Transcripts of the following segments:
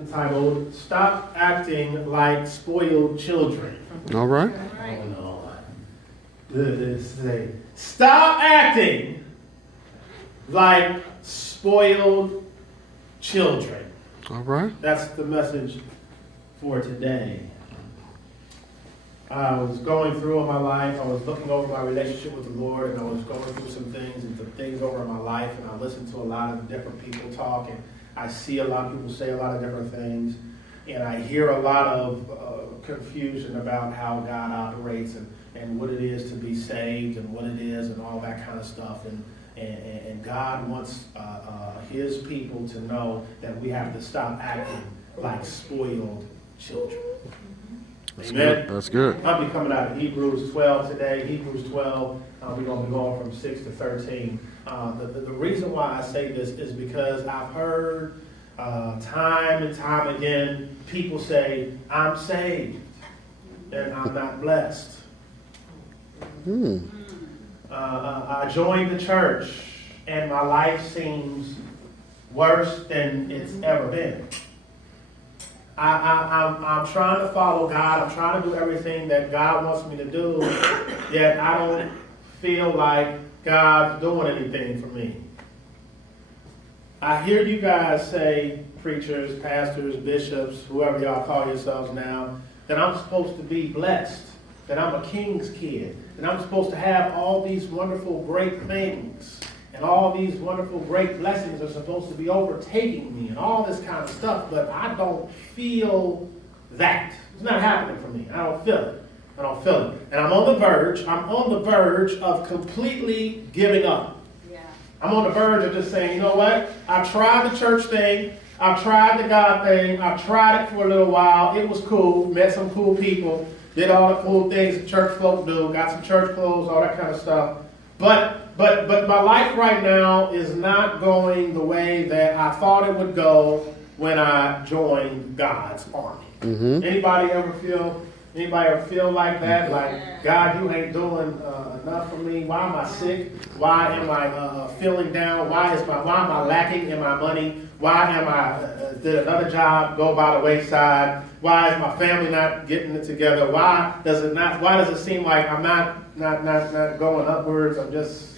Entitled, Stop Acting Like Spoiled Children. All right. Oh no. This say, stop acting like spoiled children. All right. That's the message for today. I was going through in my life, I was looking over my relationship with the Lord, and I was going through some things and some things over in my life, and I listened to a lot of different people talk, and I see a lot of people say a lot of different things, and I hear a lot of confusion about how God operates and what it is to be saved and what it is and all that kind of stuff. And God wants his people to know that we have to stop acting like spoiled children. That's Amen. good. That's good. I'll be coming out of Hebrews 12 today. Hebrews 12, we're going to be going from 6 to 13. The reason why I say this is because I've heard time and time again people say, I'm saved and I'm not blessed. I joined the church and my life seems worse than it's ever been. I'm trying to follow God. I'm trying to do everything that God wants me to do, yet I don't feel like God's doing anything for me. I hear you guys say, preachers, pastors, bishops, whoever y'all call yourselves now, that I'm supposed to be blessed, that I'm a king's kid, that I'm supposed to have all these wonderful, great things, and all these wonderful, great blessings are supposed to be overtaking me, and all this kind of stuff, but I don't feel that. It's not happening for me. I don't feel it. I don't feel it. And I'm on the verge of completely giving up. I'm on the verge of just saying, you know what? I tried the church thing. I tried the God thing. I tried it for a little while. It was cool. Met some cool people. Did all the cool things the church folk do. Got some church clothes, all that kind of stuff. But my life right now is not going the way that I thought it would go when I joined God's army. Mm-hmm. Anybody ever feel like that? Like, God, you ain't doing enough for me. Why am I sick? Why am I feeling down? Why am I lacking in my money? Why am I did another job go by the wayside? Why is my family not getting it together? Why does it seem like I'm not going upwards? I'm just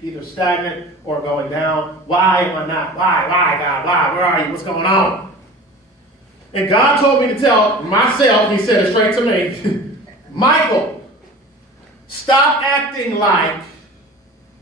either stagnant or going down. Why am I not? Why, God? Why? Where are you? What's going on? And God told me to tell myself, he said it straight to me, Michael, stop acting like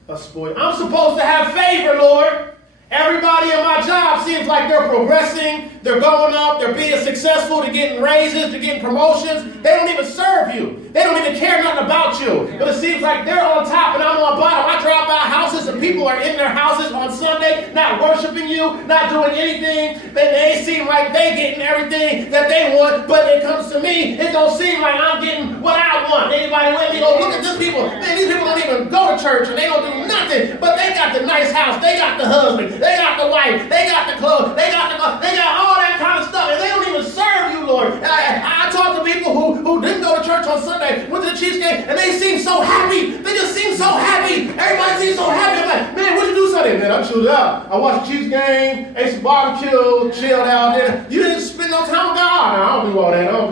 a spoiled. I'm supposed to have favor, Lord. Everybody in my job seems like they're progressing, they're going up, they're being successful, they're getting raises, they're getting promotions. They don't even serve you. They don't even care nothing about you. But it seems like they're on top and I'm on bottom. I drive by houses and people are in their houses on Sunday, not worshiping you, not doing anything. They seem like they're getting everything that they want, but when it comes to me, it don't seem like I'm getting what I want. Anybody with me? Go look at these people. Man, these people don't even go to church and they don't do nothing, but they got the nice house, they got the husband, they got the wife, they got the clothes, they got all that kind of stuff, and they don't even serve you, Lord. And I talk to people who didn't go to church on Sunday, went to the Chiefs game, and they seem so happy. They just seem so happy. Everybody seems so happy. I'm like, man, what'd you do Sunday? Man, I chilled out. I watched the Chiefs game, ate some barbecue, chilled out there. You didn't spend no time with God. No, I don't do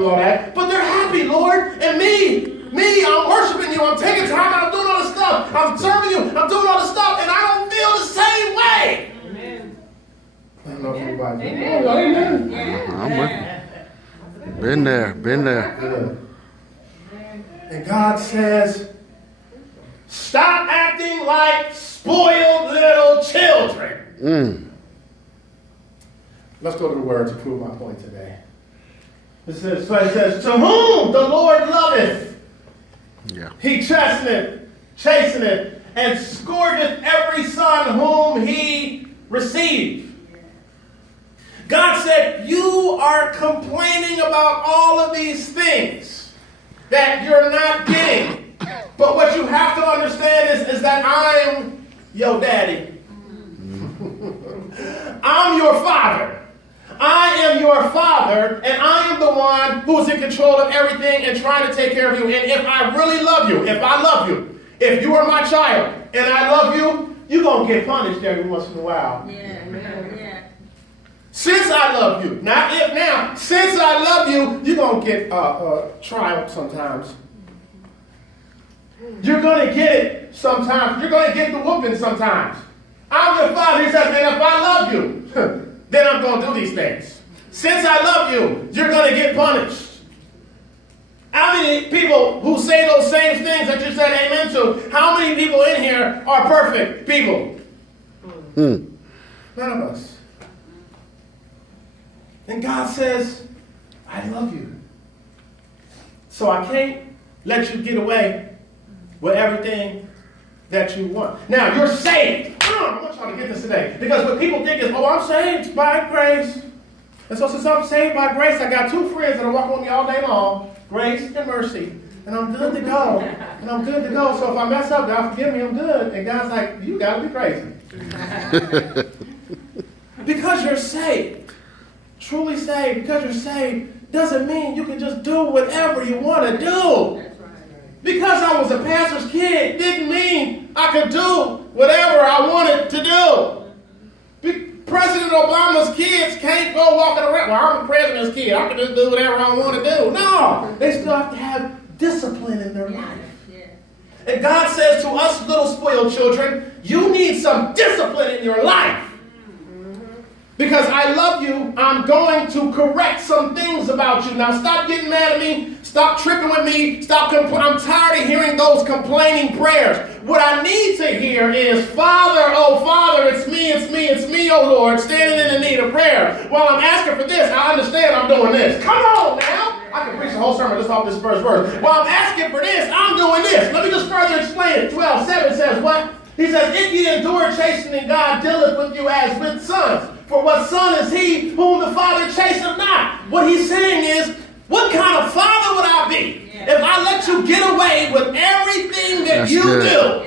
all that. But they're happy, Lord. And me, I'm worshiping you. I'm taking time out. I'm doing all this stuff. I'm serving you. I'm doing all this stuff, and I don't feel the same way. I don't know if anybody. Amen. I'm with you. Been there. And God says, stop acting like spoiled little children. Let's go to the word to prove my point today. It says, to whom the Lord loveth, he chasteneth, and scourgeth every son whom he received. God said, you are complaining about all of these things that you're not getting. But what you have to understand is that I'm your daddy. I'm your father. I am your father, and I am the one who's in control of everything and trying to take care of you. And if I really love you, if you are my child, and I love you, you're going to get punished every once in a while. Yeah. Since I love you, not if, love you, you're going to get trial sometimes. You're going to get it sometimes. You're going to get the whooping sometimes. I'm your father. He says, and if I love you, then I'm going to do these things. Since I love you, you're going to get punished. How many people who say those same things that you said amen to, how many people in here are perfect people? None of us. And God says, I love you. So I can't let you get away with everything that you want. Now, you're saved. I want y'all to get this today. Because what people think is, oh, I'm saved by grace. And so since I'm saved by grace, I got two friends that are walking with me all day long, Grace and Mercy. And I'm good to go. And I'm good to go. So if I mess up, God forgive me, I'm good. And God's like, you got to be crazy. Because you're saved, truly saved, because you're saved, doesn't mean you can just do whatever you want to do. Because I was a pastor's kid didn't mean I could do whatever I wanted to do. President Obama's kids can't go walking around. Well, I'm the president's kid. I can just do whatever I want to do. No, they still have to have discipline in their life. And God says to us little spoiled children, you need some discipline in your life. Because I love you, I'm going to correct some things about you. Now stop getting mad at me. Stop tripping with me. I'm tired of hearing those complaining prayers. What I need to hear is, Father, oh Father, it's me, oh Lord, standing in the need of prayer. While I'm asking for this, I understand I'm doing this. Come on now. I can preach the whole sermon just off this first verse. While I'm asking for this, I'm doing this. Let me just further explain it. 12:7 says what? He says, if ye endure chastening, God dealeth with you as with sons. For what son is he whom the Father chasteneth not? What he's saying is, what kind of father would I be if I let you get away with everything that you do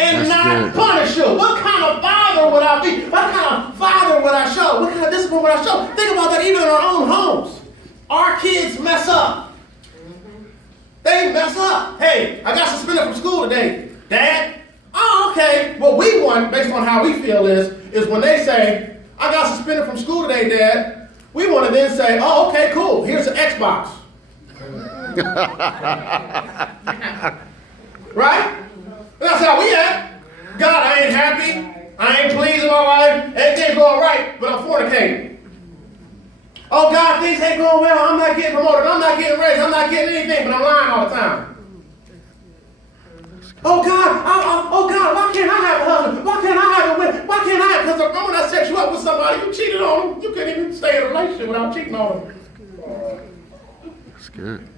and not punish you? What kind of father would I be? What kind of father would I show? What kind of discipline would I show? Think about that even in our own homes. Our kids mess up. They mess up. Hey, I got suspended from school today. Dad? Oh, okay. What we want, based on how we feel, is when they say, I got suspended from school today, Dad, we want to then say, oh, okay, cool. Here's an Xbox. Right? That's how we act. God, I ain't happy. I ain't pleased in my life. Everything's going right, but I'm fornicating. Oh, God, things ain't going well. I'm not getting promoted. I'm not getting raised. I'm not getting anything, but I'm lying all the time. Oh God, why can't I have a husband? Why can't I have a wife? Why can't I? Because the moment I set you up with somebody, you cheated on them. You couldn't even stay in a relationship without cheating on them. That's good.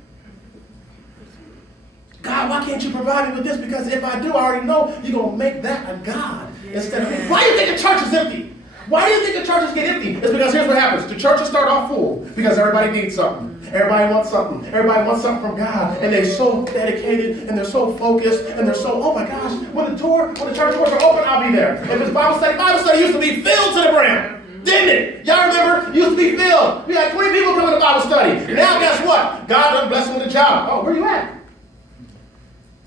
God, why can't you provide me with this? Because if I do, I already know you're going to make that a God instead of me. Why do you think the church is empty? Why do you think the churches get empty? It's because here's what happens. The churches start off full because everybody needs something. Everybody wants something. Everybody wants something from God. And they're so dedicated and they're so focused and they're so, oh my gosh, when the church doors are open, I'll be there. If it's Bible study used to be filled to the brim. Didn't it? Y'all remember? It used to be filled. We had 20 people coming to Bible study. Now guess what? God done bless them with a job. Oh, where you at?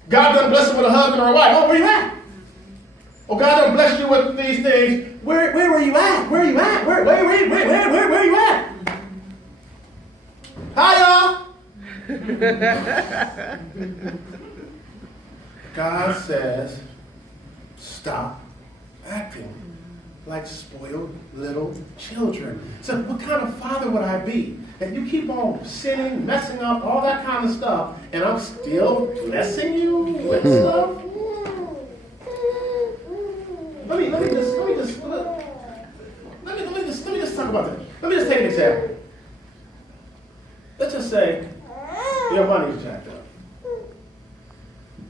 God done bless them with a husband or a wife. Oh, where you at? Oh, God done bless you with these things. Where are you at? Where are you at? Where are you at? Hi, y'all. God says, stop acting like spoiled little children. So what kind of father would I be? That you keep on sinning, messing up, all that kind of stuff, and I'm still blessing you with stuff? Let me just talk about that. Let me just take an example. Let's just say your money's jacked up.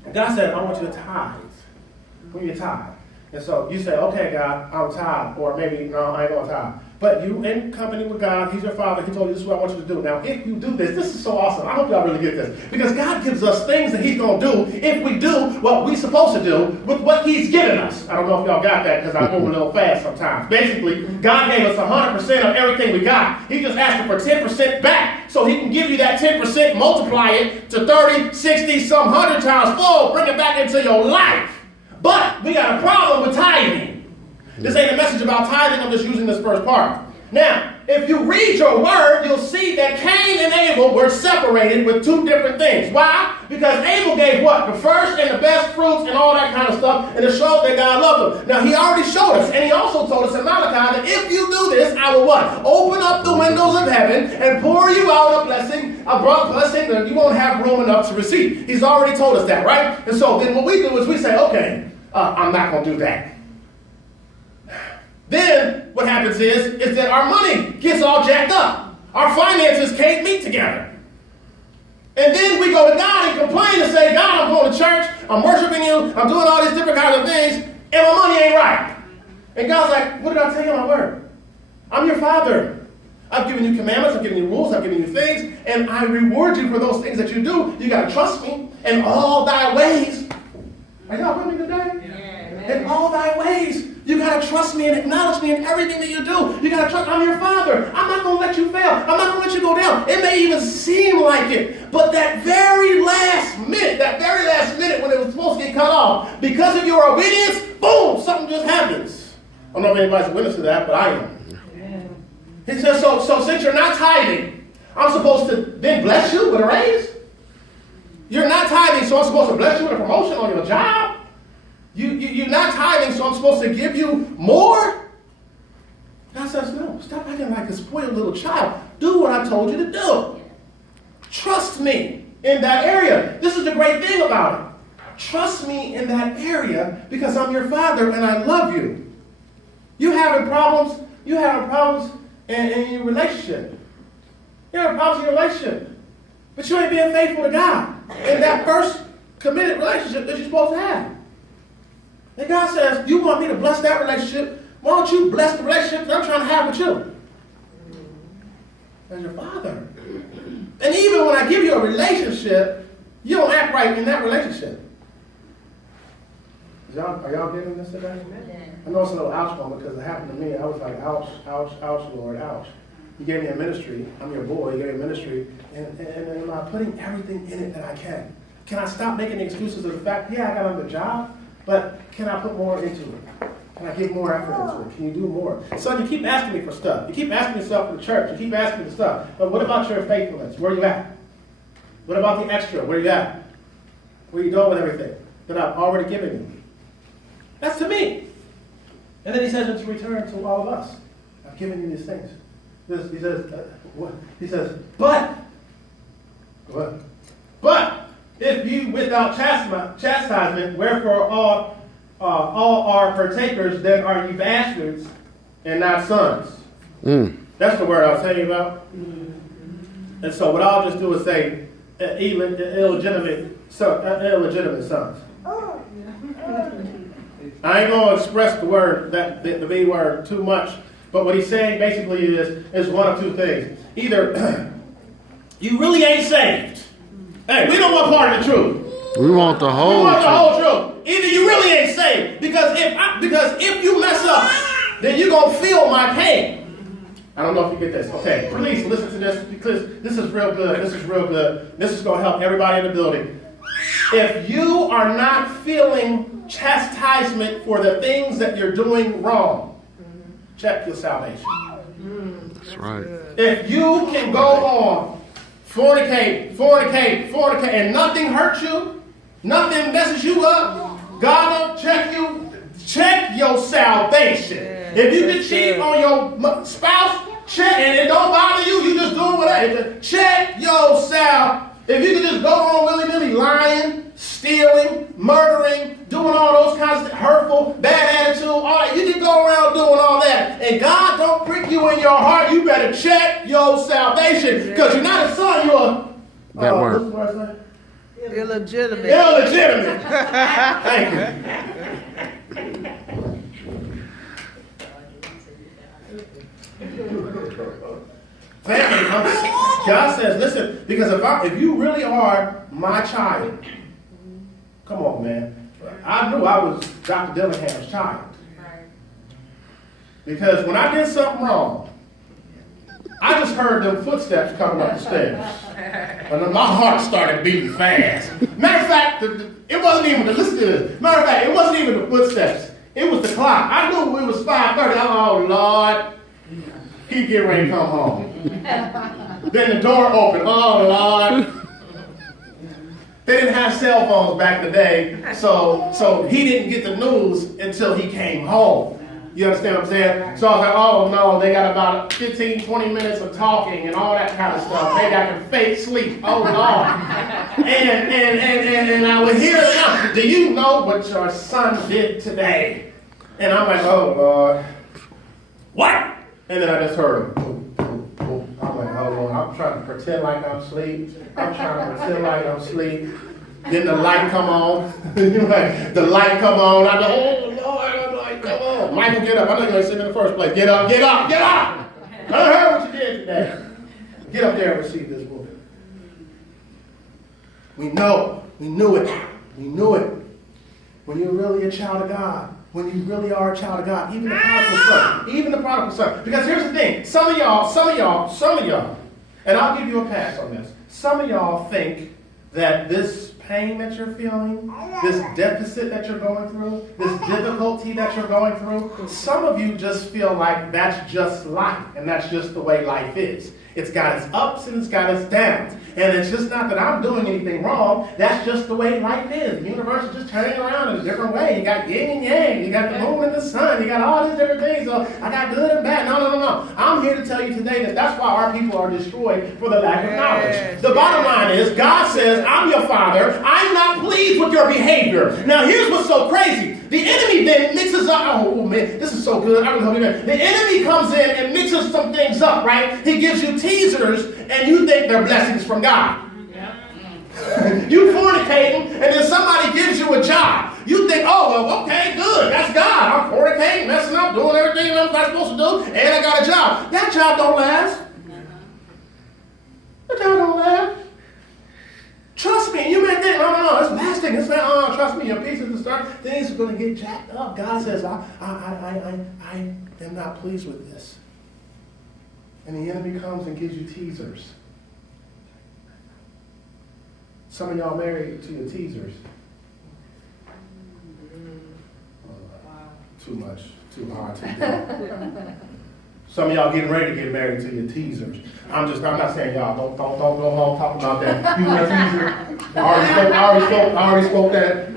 And God said, I want you to tithe. When you tithe. And so you say, okay, God, I'll tithe. Or maybe, no, I ain't going to tithe. But you in company with God, He's your Father, He told you this is what I want you to do. Now, if you do this is so awesome. I hope y'all really get this. Because God gives us things that He's going to do if we do what we're supposed to do with what He's given us. I don't know if y'all got that because I move a little fast sometimes. Basically, God gave us 100% of everything we got. He just asking for 10% back so He can give you that 10%, multiply it to 30, 60, some 100 times full, bring it back into your life. But we got a problem with tithing. This ain't a message about tithing. I'm just using this first part. Now, if you read your word, you'll see that Cain and Abel were separated with two different things. Why? Because Abel gave what? The first and the best fruits and all that kind of stuff, and it showed that God loved him. Now, he already showed us, and he also told us in Malachi that if you do this, I will what? Open up the windows of heaven and pour you out a blessing that you won't have room enough to receive. He's already told us that, right? And so then what we do is we say, okay, I'm not going to do that. Then what happens is that our money gets all jacked up. Our finances can't meet together. And then we go to God and complain and say, God, I'm going to church, I'm worshiping you, I'm doing all these different kinds of things, and my money ain't right. And God's like, what did I tell you in my word? I'm your father. I've given you commandments, I've given you rules, I've given you things, and I reward you for those things that you do. You got to trust me in all thy ways. Are y'all with me today? Yeah. In all thy ways. You got to trust me and acknowledge me in everything that you do. You got to trust, I'm your father. I'm not going to let you fail. I'm not going to let you go down. It may even seem like it, but that very last minute when it was supposed to get cut off, because of your obedience, boom, something just happens. I don't know if anybody's a witness to that, but I am. Amen. He says, so since you're not tithing, I'm supposed to then bless you with a raise? You're not tithing, so I'm supposed to bless you with a promotion on your job? You're not tithing, so I'm supposed to give you more? God says, no, stop acting like a spoiled little child. Do what I told you to do. Trust me in that area. This is the great thing about it. Trust me in that area because I'm your father and I love you. You having problems in your relationship. You having problems in your relationship. But you ain't being faithful to God in that first committed relationship that you're supposed to have. And God says, you want me to bless that relationship? Why don't you bless the relationship that I'm trying to have with you? As your father. And even when I give you a relationship, you don't act right in that relationship. Are y'all getting this today? I know it's a little ouch moment because it happened to me. I was like, ouch, ouch, ouch, Lord, ouch. You gave me a ministry. I'm your boy. You gave me a ministry. And am I putting everything in it that I can? Can I stop making excuses of the fact, yeah, I got another job, but can I put more into it? Can I give more effort into it? Can you do more? Son, you keep asking me for stuff. You keep asking yourself for the church. You keep asking me for stuff. But what about your faithfulness? Where are you at? What about the extra? Where are you at? Where are you doing with everything that I've already given you? That's to me. And then he says it's return to all of us. I've given you these things. He says, but if you without chastisement, wherefore all are partakers, then are you bastards and not sons. That's the word I was telling you about. And so what I'll just do is say illegitimate sons. I ain't going to express the word, the B word, too much. But what he's saying basically is one of two things. Either you really ain't saved. Hey, we don't want part of the truth. We want the whole truth. Either you really ain't saved. Because if you mess up, then you're going to feel my pain. I don't know if you get this. Okay, please listen to this because this is real good. This is real good. This is going to help everybody in the building. If you are not feeling chastisement for the things that you're doing wrong, check your salvation. That's right. If you can go on, fornicate, and nothing hurts you, nothing messes you up, God don't check you, check your salvation. If you can cheat on your spouse, check, and it don't bother you, you just doing whatever, check your salvation. If you can just go on willy-nilly lying, stealing, murdering, doing all those kinds of hurtful, bad attitude, all that, you can go around doing all that, and God don't prick you in your heart, you better check your salvation, because you're not a son, you're a... That word. What's the word? Illegitimate. Illegitimate. Thank you. Family, God says, listen, because if you really are my child, come on, man. I knew I was Dr. Dillingham's child. Because when I did something wrong, I just heard them footsteps coming up the stairs. And then my heart started beating fast. Matter of fact, it wasn't even, listen to this. Matter of fact, it wasn't even the footsteps. It was the clock. I knew it was 5:30. Oh, Lord. he get ready to come home. Then the door opened. Oh, Lord. They didn't have cell phones back in the day, so he didn't get the news until he came home. You understand what I'm saying? So I was like, oh no, they got about 15, 20 minutes of talking and all that kind of stuff. Maybe I can fake sleep. Oh Lord. And I would hear them, do you know what your son did today? And I'm like, oh Lord. What? And then I just heard him. Boom, boom, boom. I'm like, oh Lord, I'm trying to pretend like I'm asleep. I'm trying to pretend like I'm asleep. Then the light come on. The light come on. I go, oh Lord, I'm like, come on. Michael, get up. I know you're going to sit in the first place. Get up, get up, get up. I heard what you did today. Get up there and receive this woman. We know. We knew it. We knew it. When you're really a child of God, when you really are a child of God, even the prodigal son. Because here's the thing. Some of y'all, and I'll give you a pass on this. Some of y'all think that this pain that you're feeling, this deficit that you're going through, this difficulty that you're going through, some of you just feel like that's just life, and that's just the way life is. It's got its ups and it's got its downs. And it's just not that I'm doing anything wrong. That's just the way life is. The universe is just turning around in a different way. You got yin and yang. You got the moon and the sun. You got all these different things. So I got good and bad. No. I'm here to tell you today that that's why our people are destroyed for the lack of knowledge. The bottom line is God says, I'm your father. I'm not pleased with your behavior. Now here's what's so crazy. The enemy then mixes up. Oh man, this is so good. I really hope you know. The enemy comes in and mixes some things up, right? He gives you teasers, and you think they're blessings from God. You fornicating, and then somebody gives you a job. You think, oh well, okay, good. That's God. I'm fornicating, messing up, doing everything I'm not supposed to do, and I got a job. That job don't last. That job don't last. Trust me, you may think, no, it's lasting. It's not, trust me, your peace is the start. Things are going to get jacked up. God says, I am not pleased with this. And the enemy comes and gives you teasers. Some of y'all married to your teasers. Too much, too hard, too deep. Some of y'all getting ready to get married to your teasers. I'm not saying y'all, don't go home talking about that. You a teaser. I already spoke that.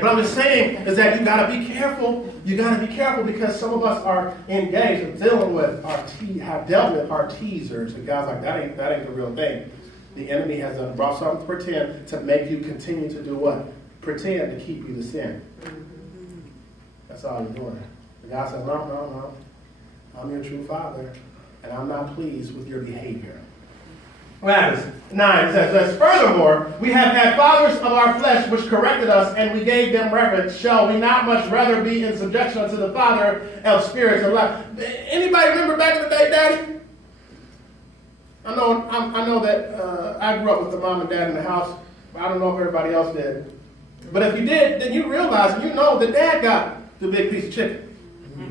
But I'm just saying is that you gotta be careful. You gotta be careful because some of us are engaged and dealing with have dealt with our teasers. And God's like, that ain't the real thing. The enemy has brought something to pretend to make you continue to do what? Pretend to keep you to sin. That's all you're doing. And God says, no. I'm your true father, and I'm not pleased with your behavior. Romans 9 says, furthermore, we have had fathers of our flesh which corrected us, and we gave them reverence. Shall we not much rather be in subjection unto the Father of spirits and life? Anybody remember back in the day, Daddy? I know that I grew up with the mom and dad in the house. I don't know if everybody else did. But if you did, then you realize and you know that Dad got the big piece of chicken.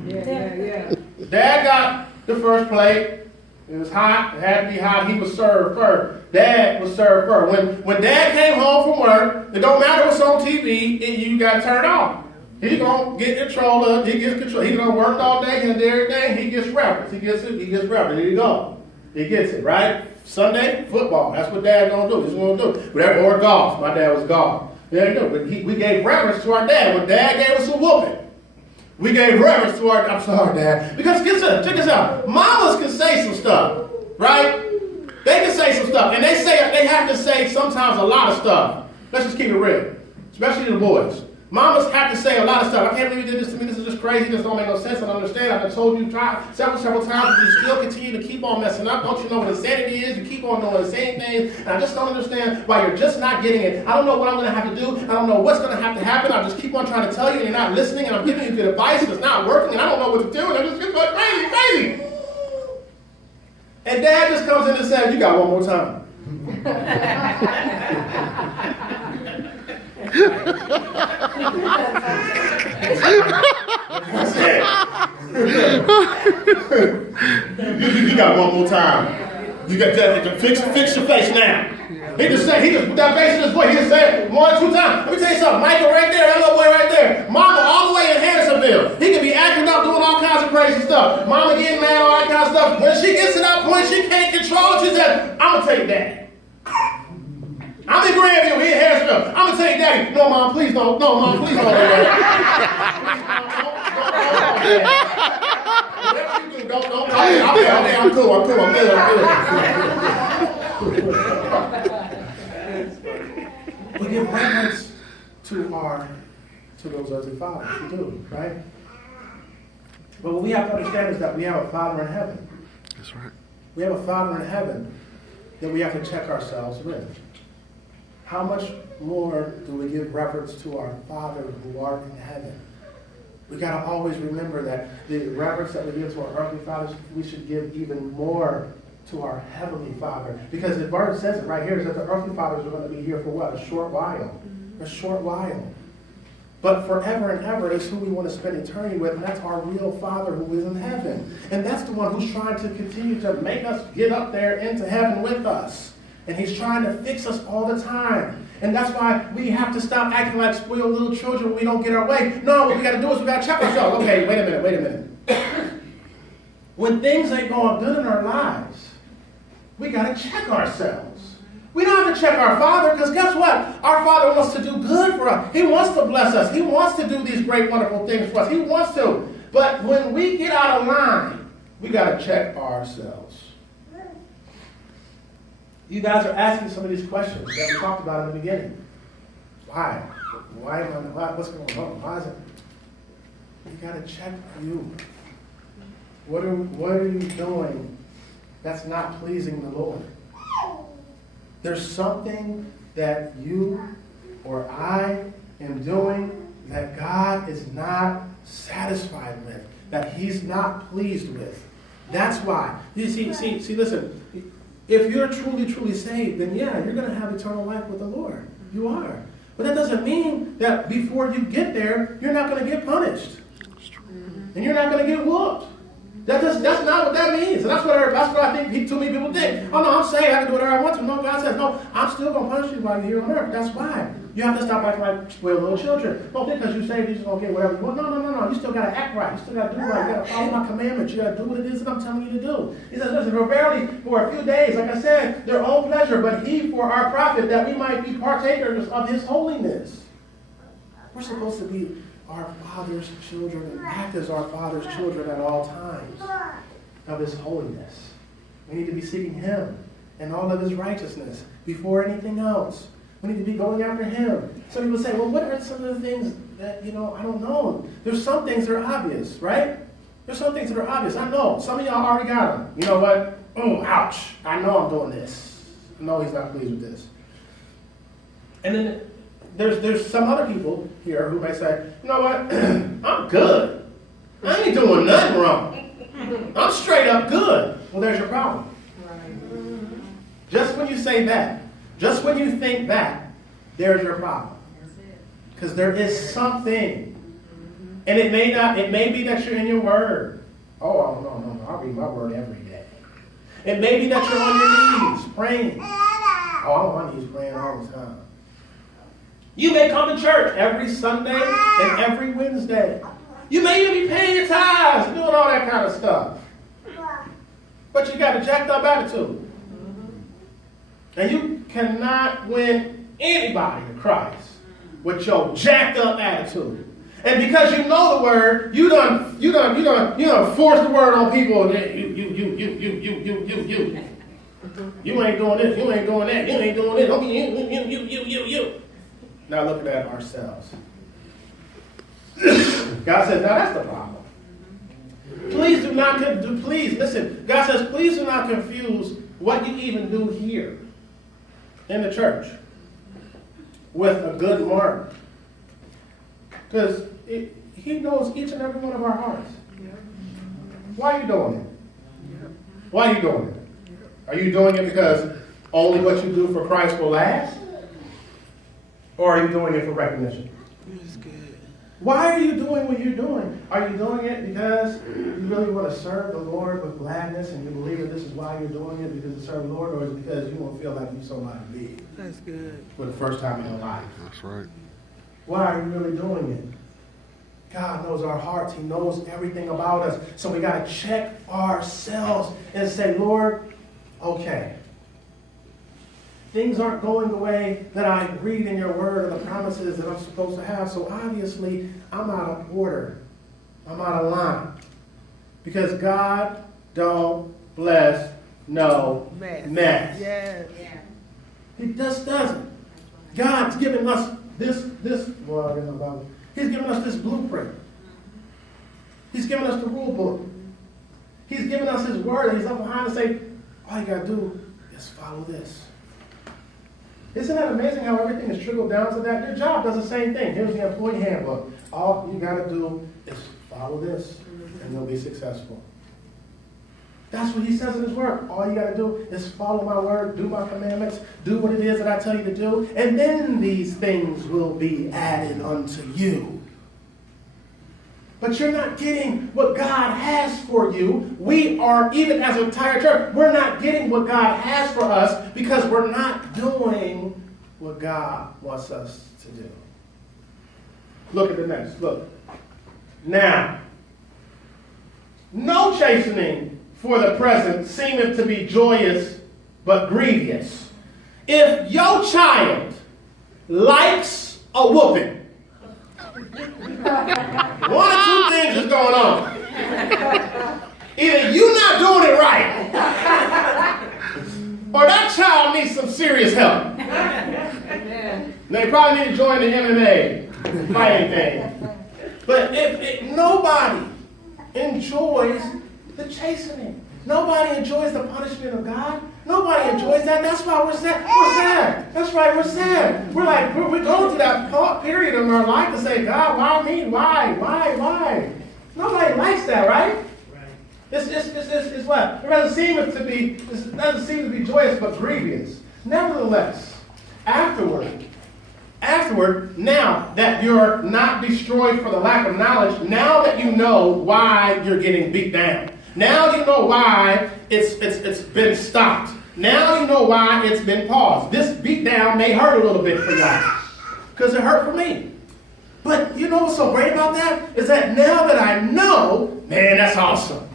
Yeah. Dad got the first plate. It was hot. It had to be hot. He was served first. Dad was served first. When Dad came home from work, it don't matter what's on TV, you got to turn it off. He's going to get control of it. He gets control. He's going to work all day. He'll do everything. He gets reference. He gets reference. Here you go. He gets it, right? Sunday, football. That's what Dad's going to do. He's going to do it. Or golf. My dad was golf. There you go. But we gave reverence to our dad. When Dad gave us a whooping, we gave reverence to our, I'm sorry, Dad. Because check this out. Mamas can say some stuff, right? They can say some stuff. And they have to say sometimes a lot of stuff. Let's just keep it real. Especially the boys. Mamas have to say a lot of stuff. I can't believe you did this to me. This is just crazy. This don't make no sense. I don't understand. I've told you several times, but you still continue to keep on messing up. Don't you know what insanity is? You keep on doing the same things. And I just don't understand why you're just not getting it. I don't know what I'm going to have to do. I don't know what's going to have to happen. I just keep on trying to tell you and you're not listening. And I'm giving you good advice and it's not working. And I don't know what to do. And I'm just going crazy. And Dad just comes in and says, you got one more time. You got one more time. You got to fix your face now. He just put that bass in his voice. He just said more than 2 times. Let me tell you something. Michael right there, that little boy right there. Mama all the way in Hendersonville. He could be acting up, doing all kinds of crazy stuff. Mama getting mad, all that kind of stuff. When she gets to that point, she can't control it. She said, I'm going to take Daddy. I'm in Grandview, he in Harrisville. I'm going to take Daddy. No, Mom, please don't. No, Mom, please don't. Whatever you do, don't. Okay, I'm cool. I'm good. We give reverence to those earthly fathers. We do, right? But what we have to understand is that we have a Father in heaven. That's right. We have a Father in heaven that we have to check ourselves with. How much more do we give reverence to our Father who art in heaven? We got to always remember that the reverence that we give to our earthly fathers, we should give even more to our heavenly Father. Because the verse says it right here, is that the earthly fathers are going to be here for what? A short while. A short while. But forever and ever is who we want to spend eternity with, and that's our real Father who is in heaven. And that's the one who's trying to continue to make us get up there into heaven with us. And he's trying to fix us all the time. And that's why we have to stop acting like spoiled little children when we don't get our way. No, what we got to do is we got to check ourselves. Okay, wait a minute. When things ain't going good in our lives, we got to check ourselves. We don't have to check our Father, because guess what? Our Father wants to do good for us. He wants to bless us. He wants to do these great, wonderful things for us. He wants to. But when we get out of line, we got to check ourselves. You guys are asking some of these questions that we talked about in the beginning. Why? What's going on? Why is it? You got to check you. What are you doing that's not pleasing the Lord? There's something that you or I am doing that God is not satisfied with, that he's not pleased with. That's why. You see, listen. If you're truly saved, then yeah, you're going to have eternal life with the Lord. You are. But that doesn't mean that before you get there, you're not going to get punished. And you're not going to get whooped. That's not what that means. And that's what I think too many people think. Oh no, I'm saved, I can do whatever I want to. No, God says, no, I'm still going to punish you while you're here on earth. That's why. You have to stop acting like spoiled little children. Don't think because you're saved, you're just going to get whatever you want. No. You still got to act right. You still got to do right. You got to follow my commandments. You got to do what it is that I'm telling you to do. He says, listen, verily, for a few days, like I said, their own pleasure, but he for our profit, that we might be partakers of his holiness. We're supposed to be our Father's children and act as our Father's children at all times of his holiness. We need to be seeking him and all of his righteousness before anything else. We need to be going after him. Some people say, well, what are some of the things that, I don't know. There's some things that are obvious, right? There's some things that are obvious. I know. Some of y'all already got them. You know what? Oh, ouch. I know I'm doing this. I know he's not pleased with this. And then there's some other people here who may say, you know what? I'm good. I ain't doing nothing wrong. I'm straight up good. Well, there's your problem. Right. Just when you say that, just when you think that, there's your problem. Because there is something. And it may be that you're in your word. Oh, no. I read my word every day. It may be that you're on your knees praying. Oh, I'm on my knees praying all the time. You may come to church every Sunday and every Wednesday. You may even be paying your tithes, doing all that kind of stuff. But you got a jacked up attitude. And you cannot win anybody to Christ with your jacked up attitude. And because you know the word, you done force the word on people. You ain't doing this, you ain't doing that, you ain't doing this. You. Now looking at ourselves. God says, now that's the problem. Please listen. God says, please do not confuse what you even do here in the church with a good mark. Because he knows each and every one of our hearts. Why are you doing it? Why are you doing it? Are you doing it because only what you do for Christ will last? Or are you doing it for recognition? That's good. Why are you doing what you're doing? Are you doing it because you really want to serve the Lord with gladness and you believe that this is why you're doing it, because to serve the Lord, or is it because you won't feel like you're somebody big? That's good. For the first time in your life. That's right. Why are you really doing it? God knows our hearts. He knows everything about us. So we got to check ourselves and say, Lord, okay, things aren't going the way that I read in your word or the promises that I'm supposed to have. So obviously, I'm out of order. I'm out of line. Because God don't bless no mess. Yes. He just doesn't. God's given us well, I don't know about it. He's given us this blueprint. He's given us the rule book. He's given us his word, and he's up behind and say, all you got to do is follow this. Isn't that amazing how everything is trickled down to that? Your job does the same thing. Here's the employee handbook. All you got to do is follow this, and you'll be successful. That's what he says in his word. All you got to do is follow my word, do my commandments, do what it is that I tell you to do, and then these things will be added unto you. But you're not getting what God has for you. We are, even as an entire church, we're not getting what God has for us because we're not doing what God wants us to do. Look at the next. Look. Now, no chastening for the present seemeth to be joyous, but grievous. If your child likes a whooping, one of two things is going on. Either you're not doing it right, or that child needs some serious help. They probably need to join the MMA fighting thing. But if nobody enjoys the chastening. Nobody enjoys the punishment of God. Nobody enjoys that. That's why we're sad. We're sad. That's right, we're sad. We're like, we're going through that period in our life to say, God, why me? Why? Nobody likes that, right? It's what? It doesn't seem to be joyous, but grievous. Nevertheless, afterward, now that you're not destroyed for the lack of knowledge, now that you know why you're getting beat down, now you know why it's been stopped, now you know why it's been paused. This beat down may hurt a little bit for y'all, because it hurt for me. But you know what's so great about that? Is that now that I know, man, that's awesome.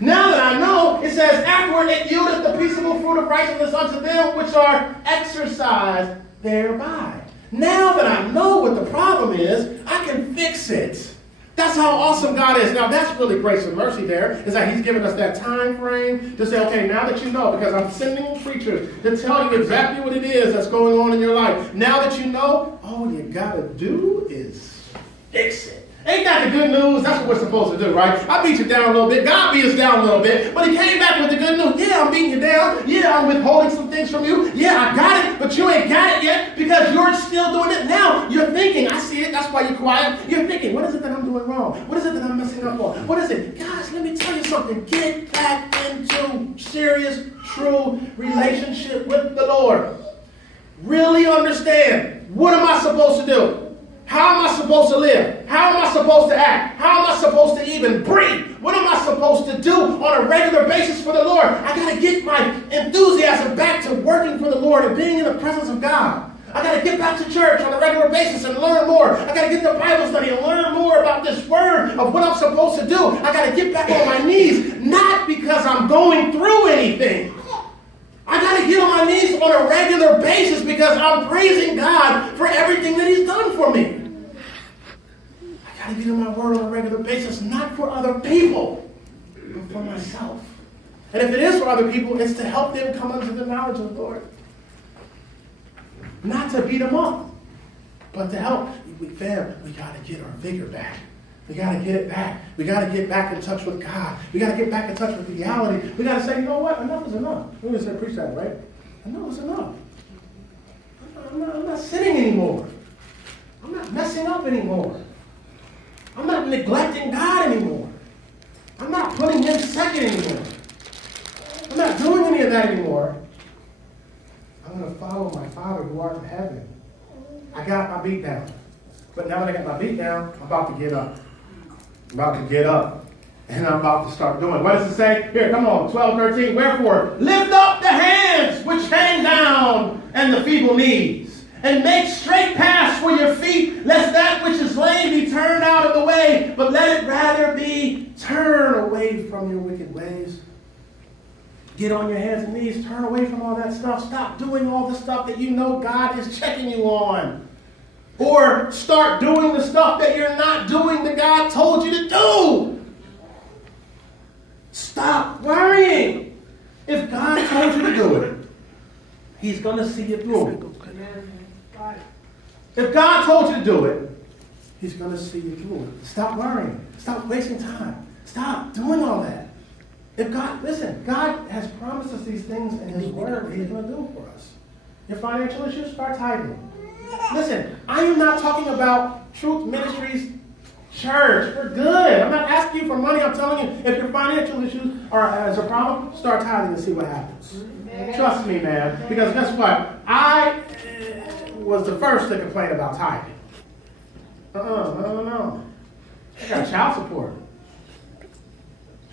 Now that I know, it says, afterward it yieldeth the peaceable fruit of righteousness unto them which are exercised thereby. Now that I know what the problem is, I can fix it. That's how awesome God is. Now that's really grace and mercy there, is that he's given us that time frame to say, okay, now that you know, because I'm sending preachers to tell you exactly what it is that's going on in your life. Now that you know, all you got to do is fix it. Ain't that the good news? That's what we're supposed to do, right? I beat you down a little bit. God beat us down a little bit. But he came back with the good news. Yeah, I'm beating you down. Yeah, I'm withholding some things from you. Yeah, I got it, but you ain't got it yet because you're still doing it now. You're thinking. I see it. That's why you're quiet. You're thinking, what is it that I'm doing wrong? What is it that I'm messing up on? What is it? Guys, let me tell you something. Get back into serious, true relationship with the Lord. Really understand, what am I supposed to do? How am I supposed to live? How am I supposed to act? How am I supposed to even breathe? What am I supposed to do on a regular basis for the Lord? I got to get my enthusiasm back to working for the Lord and being in the presence of God. I got to get back to church on a regular basis and learn more. I got to get to Bible study and learn more about this word of what I'm supposed to do. I got to get back on my knees, not because I'm going through anything. I got to get on my knees on a regular basis because I'm praising God for everything that he's done for me. I got to get in my word on a regular basis, not for other people, but for myself. And if it is for other people, it's to help them come unto the knowledge of the Lord. Not to beat them up, but to help. Fam, we got to get our vigor back. We got to get it back. We got to get back in touch with God. We got to get back in touch with reality. We got to say, you know what? Enough is enough. We always say, preach that, right? Enough is enough. I'm not sinning anymore. I'm not messing up anymore. I'm not neglecting God anymore. I'm not putting him second anymore. I'm not doing any of that anymore. I'm going to follow my Father who art in heaven. I got my beat down. But now that I got my beat down, I'm about to get up. I'm about to get up. And I'm about to start doing. What does it say? Here, come on, 12, 13. Wherefore, lift up the hands which hang down and the feeble knees, and make straight paths for your feet, lest that which is lame be turned out of the way, but let it rather be turned away from your wicked ways. Get on your hands and knees, turn away from all that stuff. Stop doing all the stuff that you know God is checking you on. Or start doing the stuff that you're not doing that God told you to do. Stop worrying. If God told you to do it, He's going to see you through it. If God told you to do it, He's going to see you through it. Stop worrying. Stop wasting time. Stop doing all that. If God, listen, God has promised us these things in His Word that He's going to do for us. Your financial issues, start tithing. Listen, I am not talking about Truth Ministries Church. We're good. I'm not asking you for money. I'm telling you, if your financial issues are as a problem, start tithing and see what happens. Trust me, man. Because guess what? I was the first to complain about tithing. No. I got child support.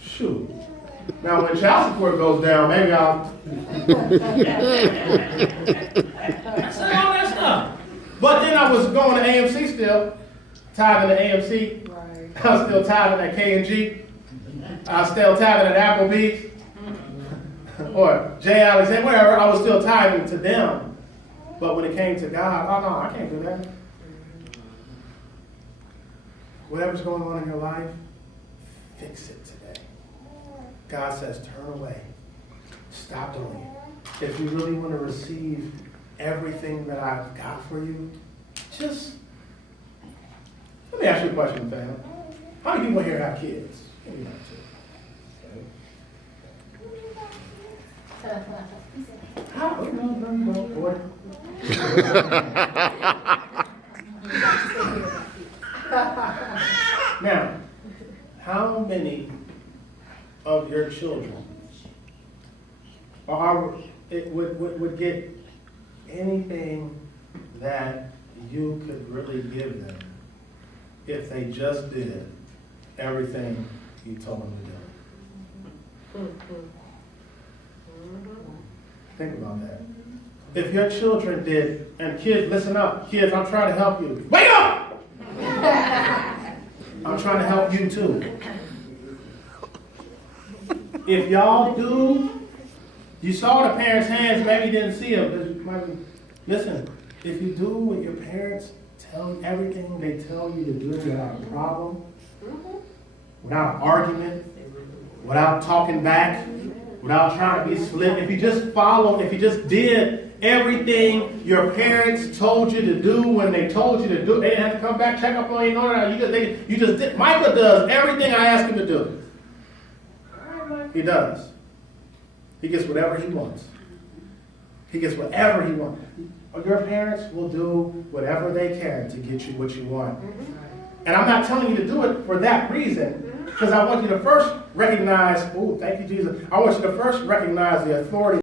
Shoot. Now, when child support goes down, maybe I'll... say all that stuff. But then I was going to AMC still, tithing to AMC. Right. I was still tithing at K&G. I was still tithing at Applebee's. Or J. Alexander, wherever, I was still tithing to them. But when it came to God, oh no, I can't do that. Whatever's going on in your life, fix it today. God says, turn away. Stop doing it. If you really want to receive everything that I've got for you, just, let me ask you a question, fam. How many people here have kids? Give me that too. How? No, boy. Now, how many of your children would get anything that you could really give them if they just did everything you told them to do? Think about that. If your children did, and kids, listen up. Kids, I'm trying to help you. Wake up! I'm trying to help you too. If y'all do, you saw the parents' hands, maybe you didn't see them. Listen, if you do what your parents tell you, everything they tell you to do without a problem, without an argument, without talking back, without trying to be slick, if you just followed, if you just did everything your parents told you to do when they told you to do, they didn't have to come back, check up on you, no, you just did. Micah does everything I ask him to do. He does. He gets whatever he wants. He gets whatever he wants. Your parents will do whatever they can to get you what you want. And I'm not telling you to do it for that reason, because I want you to first recognize, oh, thank you, Jesus. I want you to first recognize the authority